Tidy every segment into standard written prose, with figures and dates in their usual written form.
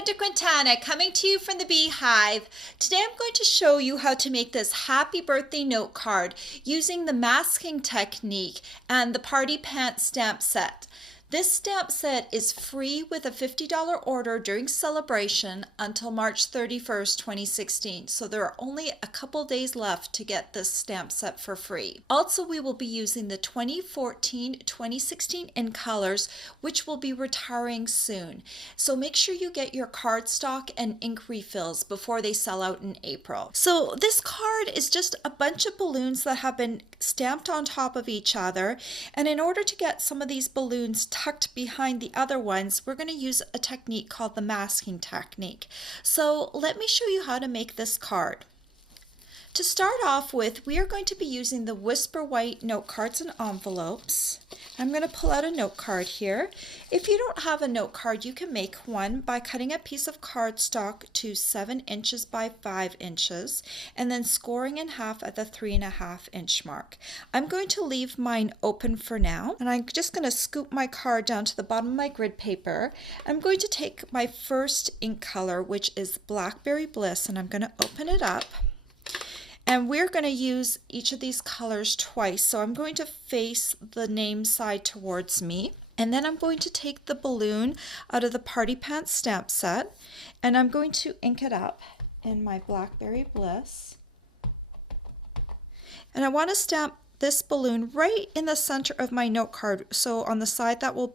Brenda Quintana coming to you from the Beehive. Today I'm going to show you how to make this happy birthday note card using the masking technique and the party pants stamp set. This stamp set is free with a $50 order during Sale-a-bration until March 31st, 2016. So there are only a couple days left to get this stamp set for free. Also, we will be using the 2014-2016 in colors, which will be retiring soon. So make sure you get your cardstock and ink refills before they sell out in April. So this card is just a bunch of balloons that have been stamped on top of each other. And in order to get some of these balloons tucked behind the other ones, we're going to use a technique called the masking technique. So let me show you how to make this card. To start off with, we are going to be using the Whisper White note cards and envelopes. I'm going to pull out a note card here. If you don't have a note card, you can make one by cutting a piece of cardstock to 7 inches by 5 inches and then scoring in half at the 3.5 inch mark. I'm going to leave mine open for now, and I'm just going to scoop my card down to the bottom of my grid paper. I'm going to take my first ink color, which is Blackberry Bliss, and I'm going to open it up. And we're going to use each of these colors twice. So I'm going to face the name side towards me. And then I'm going to take the balloon out of the Party Pants stamp set. And I'm going to ink it up in my Blackberry Bliss. And I want to stamp this balloon right in the center of my note card. So on the side that will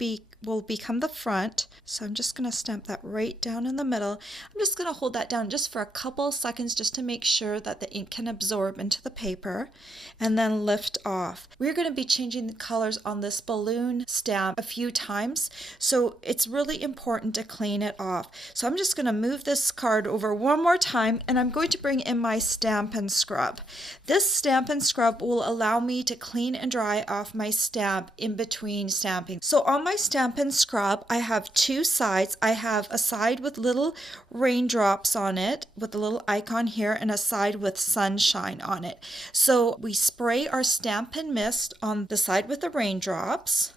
become the front. So I'm just going to stamp that right down in the middle. I'm just going to hold that down just for a couple seconds just to make sure that the ink can absorb into the paper and then lift off. We're going to be changing the colors on this balloon stamp a few times, so it's really important to clean it off. So I'm just going to move this card over one more time, and I'm going to bring in my Stampin' Scrub. This Stampin' Scrub will allow me to clean and dry off my stamp in between stamping. So on my Stampin' Scrub, I have two sides. I have a side with little raindrops on it with a little icon here, and a side with sunshine on it. So we spray our Stampin' Mist on the side with the raindrops,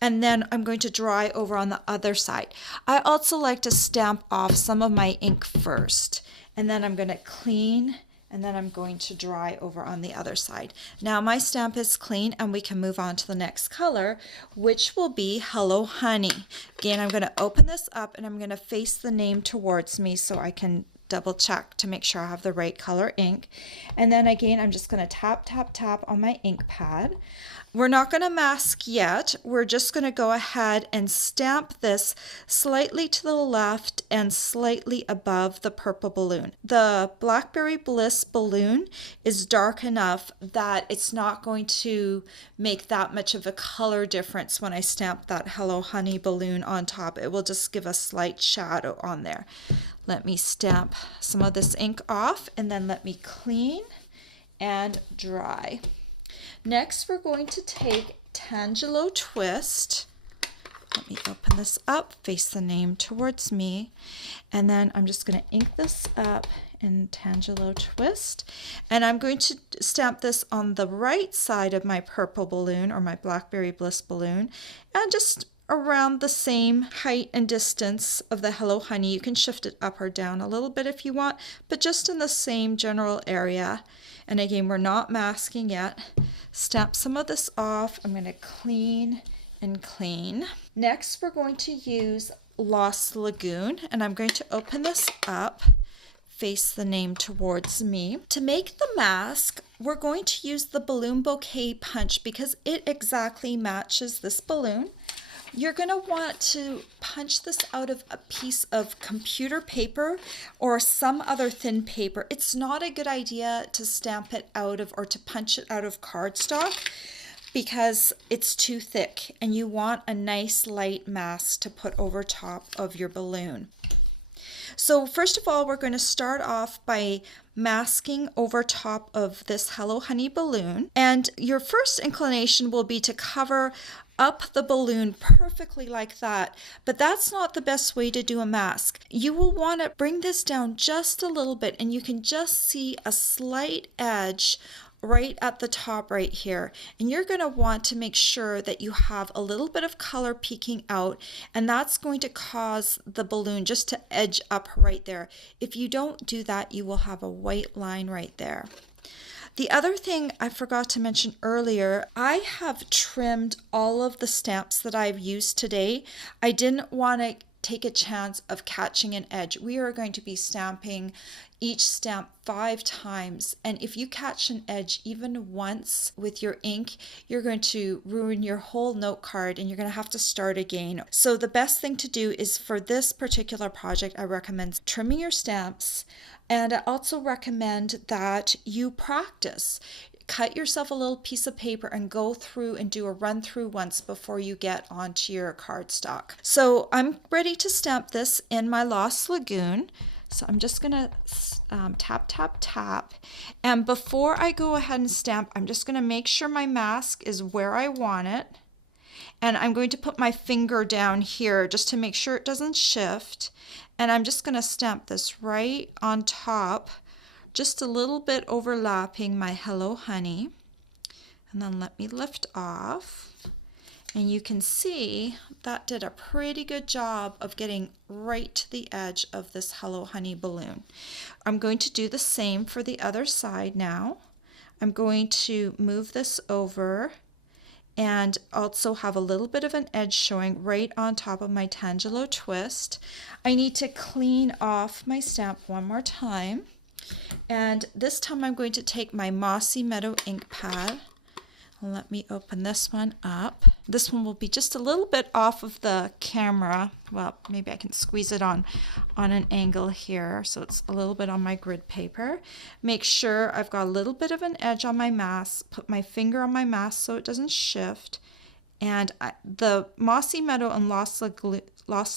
and then I'm going to dry over on the other side. I also like to stamp off some of my ink first, and then I'm going to clean, and then I'm going to dry over on the other side. Now my stamp is clean, and we can move on to the next color, which will be Hello Honey. Again, I'm going to open this up, and I'm going to face the name towards me so I can double check to make sure I have the right color ink. And then again, I'm just going to tap, tap, tap on my ink pad. We're not going to mask yet. We're just going to go ahead and stamp this slightly to the left and slightly above the purple balloon. The Blackberry Bliss balloon is dark enough that it's not going to make that much of a color difference when I stamp that Hello Honey balloon on top. It will just give a slight shadow on there. Let me stamp some of this ink off, and then let me clean and dry. Next, we're going to take Tangelo Twist. Let me open this up, face the name towards me, and then I'm just going to ink this up in Tangelo Twist. And I'm going to stamp this on the right side of my purple balloon, or my Blackberry Bliss balloon, and just around the same height and distance of the Hello Honey. You can shift it up or down a little bit if you want, but just in the same general area. And again, we're not masking yet. Stamp some of this off. I'm going to clean and clean. Next, we're going to use Lost Lagoon, and I'm going to open this up, face the name towards me. To make the mask, we're going to use the balloon Bouquet Punch because it exactly matches this balloon. You're going to want to punch this out of a piece of computer paper or some other thin paper. It's not a good idea to stamp it out of or to punch it out of cardstock because it's too thick, and you want a nice light mask to put over top of your balloon. So first of all, we're going to start off by masking over top of this Hello Honey balloon. And your first inclination will be to cover up the balloon perfectly like that, but that's not the best way to do a mask. You will want to bring this down just a little bit, and you can just see a slight edge right at the top right here, and you're going to want to make sure that you have a little bit of color peeking out, and that's going to cause the balloon just to edge up right there. If you don't do that, you will have a white line right there. The other thing I forgot to mention earlier, I have trimmed all of the stamps that I've used today. I didn't want to take a chance of catching an edge. We are going to be stamping each stamp 5 times, and if you catch an edge even once with your ink, you're going to ruin your whole note card and you're going to have to start again. So the best thing to do is, for this particular project, I recommend trimming your stamps, and I also recommend that you practice. Cut yourself a little piece of paper and go through and do a run through once before you get onto your cardstock. So I'm ready to stamp this in my Lost Lagoon. So I'm just going to tap, tap, tap. And before I go ahead and stamp, I'm just going to make sure my mask is where I want it. And I'm going to put my finger down here just to make sure it doesn't shift. And I'm just going to stamp this right on top, just a little bit overlapping my Hello Honey. And then let me lift off. And you can see that did a pretty good job of getting right to the edge of this Hello Honey balloon. I'm going to do the same for the other side now. I'm going to move this over and also have a little bit of an edge showing right on top of my Tangelo Twist. I need to clean off my stamp one more time. And this time I'm going to take my Mossy Meadow Ink Pad. Let me open this one up. This one will be just a little bit off of the camera. Well, maybe I can squeeze it on an angle here so it's a little bit on my grid paper. Make sure I've got a little bit of an edge on my mask. Put my finger on my mask so it doesn't shift. And the Mossy Meadow and Lost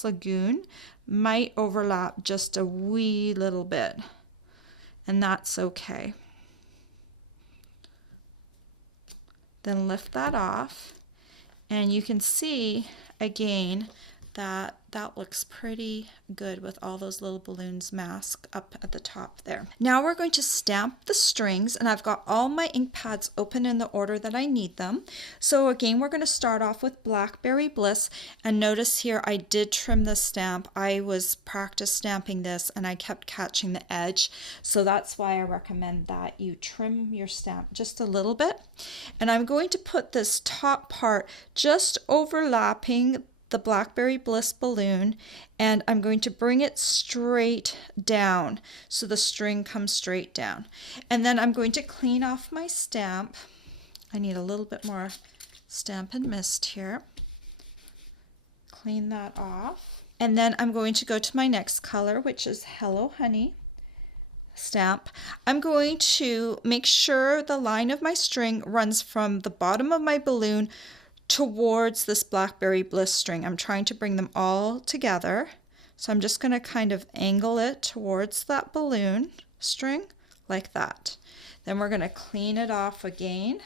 Lagoon might overlap just a wee little bit, and that's okay. Then lift that off, and you can see again that that looks pretty good with all those little balloons masked up at the top there. Now we're going to stamp the strings, and I've got all my ink pads open in the order that I need them. So again, we're going to start off with Blackberry Bliss, and notice here I did trim the stamp. I was practice stamping this and I kept catching the edge, so that's why I recommend that you trim your stamp just a little bit. And I'm going to put this top part just overlapping the Blackberry Bliss balloon, and I'm going to bring it straight down so the string comes straight down. And then I'm going to clean off my stamp. I need a little bit more Stampin' Mist here. Clean that off. And then I'm going to go to my next color, which is Hello Honey stamp. I'm going to make sure the line of my string runs from the bottom of my balloon towards this Blackberry Bliss string. I'm trying to bring them all together. So I'm just going to kind of angle it towards that balloon string like that. Then we're going to clean it off again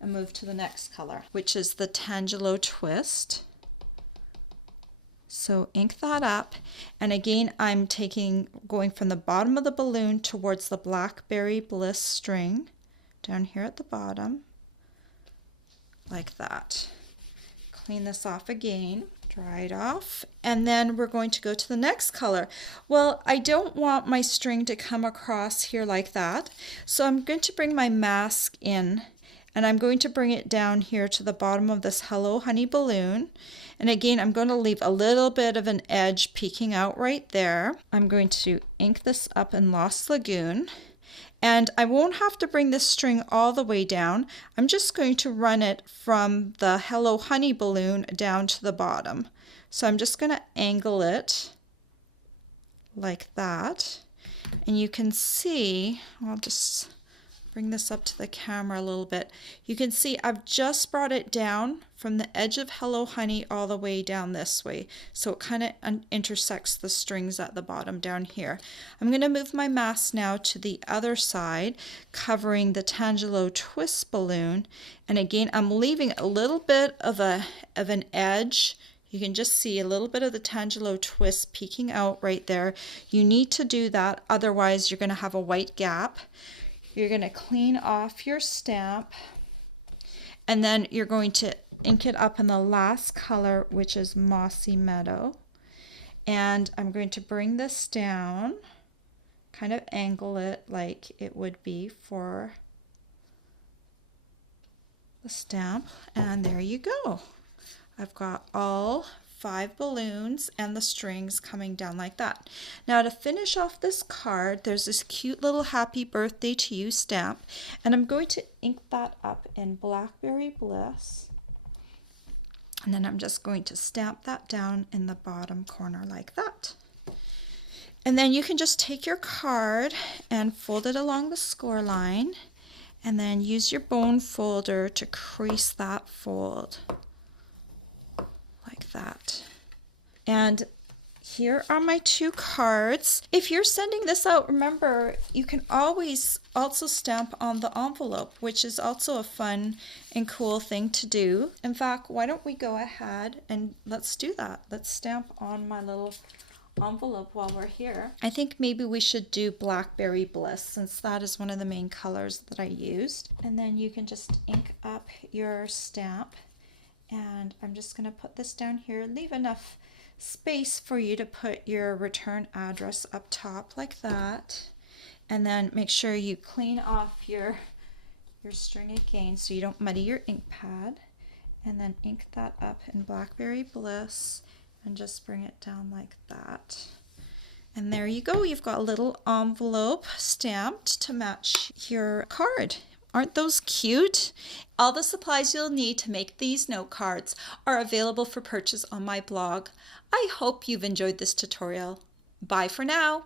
and move to the next color, which is the Tangelo Twist. So ink that up, and again I'm going from the bottom of the balloon towards the Blackberry Bliss string down here at the bottom like that. Clean this off again, dry it off, and then we're going to go to the next color. Well, I don't want my string to come across here like that, so I'm going to bring my mask in, and I'm going to bring it down here to the bottom of this Hello Honey balloon. And again, I'm going to leave a little bit of an edge peeking out right there. I'm going to ink this up in Lost Lagoon. And I won't have to bring this string all the way down. I'm just going to run it from the Hello Honey balloon down to the bottom. So I'm just going to angle it like that. And you can see, I'll just bring this up to the camera a little bit. You can see I've just brought it down from the edge of Hello Honey all the way down this way. So it kind of intersects the strings at the bottom down here. I'm going to move my mask now to the other side, covering the Tangelo Twist balloon. And again, I'm leaving a little bit of an edge. You can just see a little bit of the Tangelo Twist peeking out right there. You need to do that, otherwise you're going to have a white gap. You're going to clean off your stamp, and then you're going to ink it up in the last color, which is Mossy Meadow. And I'm going to bring this down, kind of angle it like it would be for the stamp, and there you go. I've got all 5 balloons and the strings coming down like that. Now to finish off this card, there's this cute little happy birthday to you stamp, and I'm going to ink that up in Blackberry Bliss. And then I'm just going to stamp that down in the bottom corner like that. And then you can just take your card and fold it along the score line, and then use your bone folder to crease that fold. Like that. And here are my 2 cards. If you're sending this out, remember you can always also stamp on the envelope, which is also a fun and cool thing to do. In fact, why don't we go ahead and let's do that. Let's stamp on my little envelope while we're here. I think maybe we should do Blackberry Bliss, since that is one of the main colors that I used. And then you can just ink up your stamp. And I'm just going to put this down here, leave enough space for you to put your return address up top like that. And then make sure you clean off your string again so you don't muddy your ink pad. And then ink that up in Blackberry Bliss and just bring it down like that. And there you go. You've got a little envelope stamped to match your card. Aren't those cute? All the supplies you'll need to make these note cards are available for purchase on my blog. I hope you've enjoyed this tutorial. Bye for now.